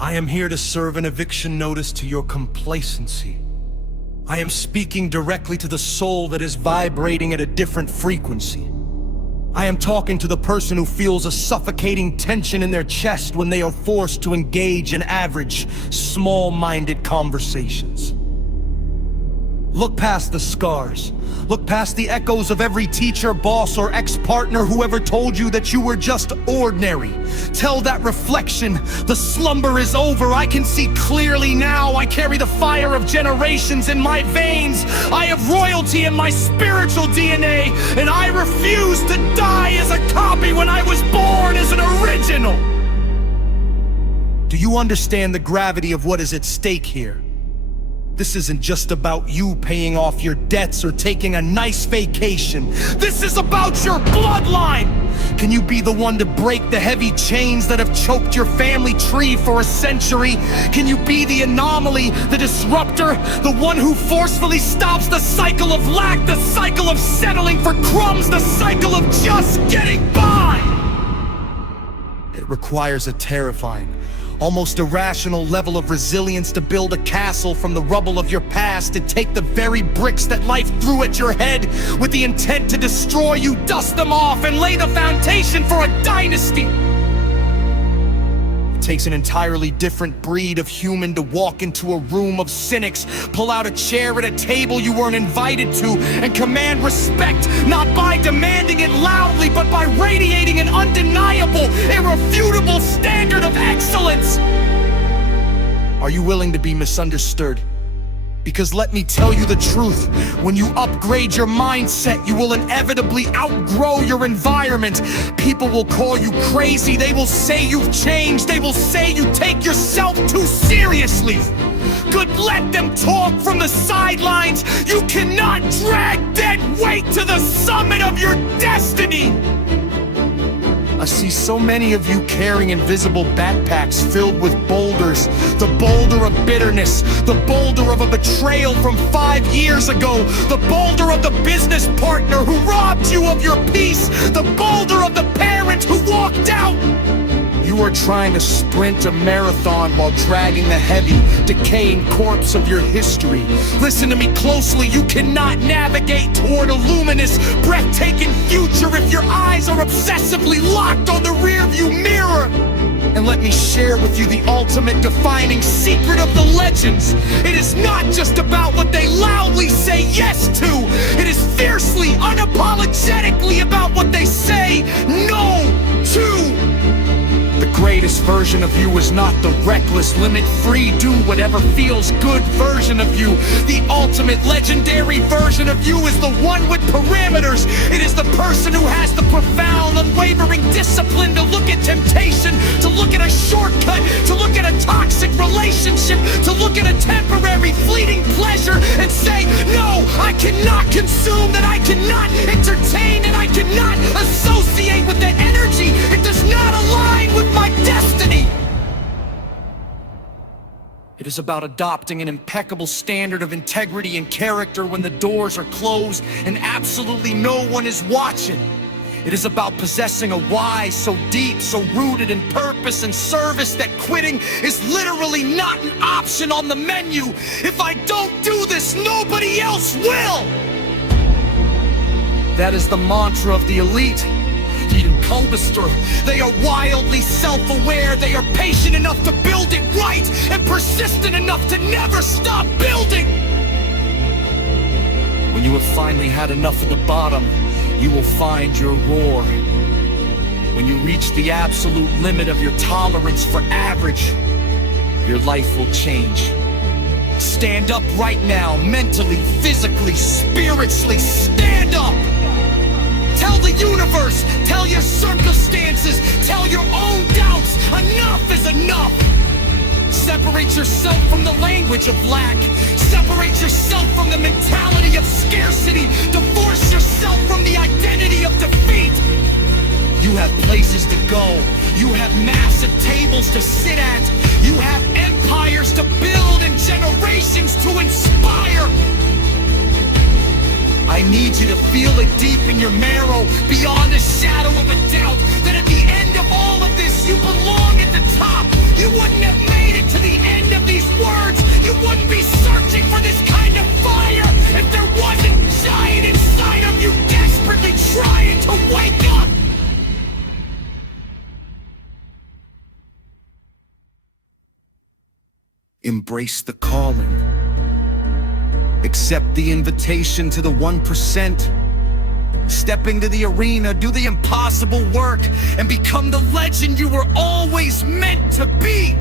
I am here to serve an eviction notice to your complacency. I am speaking directly to the soul that is vibrating at a different frequency. I am talking to the person who feels a suffocating tension in their chest when they are forced to engage in average, small-minded conversations. Look past the scars. Look past the echoes of every teacher, boss, or ex-partner who ever told you that you were just ordinary. Tell that reflection, the slumber is over. I can see clearly now. I carry the fire of generations in my veins. I have royalty in my spiritual DNA, and I refuse to die as a copy when I was born as an original. Do you understand the gravity of what is at stake here? This isn't just about you paying off your debts or taking a nice vacation. This is about your bloodline! Can you be the one to break the heavy chains that have choked your family tree for a century? Can you be the anomaly, the disruptor, the one who forcefully stops the cycle of lack, the cycle of settling for crumbs, the cycle of just getting by? It requires a terrifying, almost irrational level of resilience to build a castle from the rubble of your past, to take the very bricks that life threw at your head with the intent to destroy you, dust them off, and lay the foundation for a dynasty. It takes an entirely different breed of human to walk into a room of cynics, pull out a chair at a table you weren't invited to, and command respect, not by demanding it loudly, but by radiating an undeniable, irrefutable standard of excellence. Are you willing to be misunderstood? Because let me tell you the truth, when you upgrade your mindset, you will inevitably outgrow your environment. People will call you crazy, they will say you've changed, they will say you take yourself too seriously. Good, let them talk from the sidelines. You cannot drag dead weight to the summit of your destiny. I see so many of you carrying invisible backpacks filled with boulders. The boulder of bitterness, the boulder of a betrayal from 5 years ago, the boulder of the business partner who robbed you of your peace, the boulder of the parent who walked out. You are trying to sprint a marathon while dragging the heavy, decaying corpse of your history. Listen to me closely, you cannot navigate toward a luminous, breathtaking future if your eyes are obsessively locked on the rearview mirror. And let me share with you the ultimate defining secret of the legends. It is not just about what they loudly say yes to. It is fiercely, unapologetically about what they say no to. The greatest version of you is not the reckless, limit-free, do whatever feels good version of you. The ultimate legendary version of you is the one with parameters. It is the person who has the profound, unwavering discipline to look at temptation, to look at a shortcut, to look at a toxic relationship, to look at a temporary, fleeting pleasure and say, no, I cannot consume that, I cannot entertain, and I cannot associate with that energy. It does not align with my destiny. It is about adopting an impeccable standard of integrity and character when the doors are closed and absolutely no one is watching. It is about possessing a why so deep, so rooted in purpose and service that quitting is literally not an option on the menu. If I don't do this, nobody else will. That is the mantra of the elite. They are wildly self-aware. They are patient enough to build it right and persistent enough to never stop building. When you have finally had enough at the bottom, you will find your roar. When you reach the absolute limit of your tolerance for average, your life will change. Stand up right now, mentally, physically, spiritually. Stand up! Tell the universe, tell your circumstances, tell your own doubts, enough is enough. Separate yourself from the language of lack. Separate yourself from the mentality of scarcity. Divorce yourself from the identity of defeat. You have places to go. You have massive tables to sit at. You have empires to build and generations to inspire. I need you to feel it deep in your marrow, beyond a shadow of a doubt, that at the end of all of this, you belong at the top. You wouldn't have made it wouldn't be searching for this kind of fire if there wasn't giant inside of you desperately trying to wake up. Embrace the calling. Accept the invitation to the 1%. Step into the arena, do the impossible work, and become the legend you were always meant to be.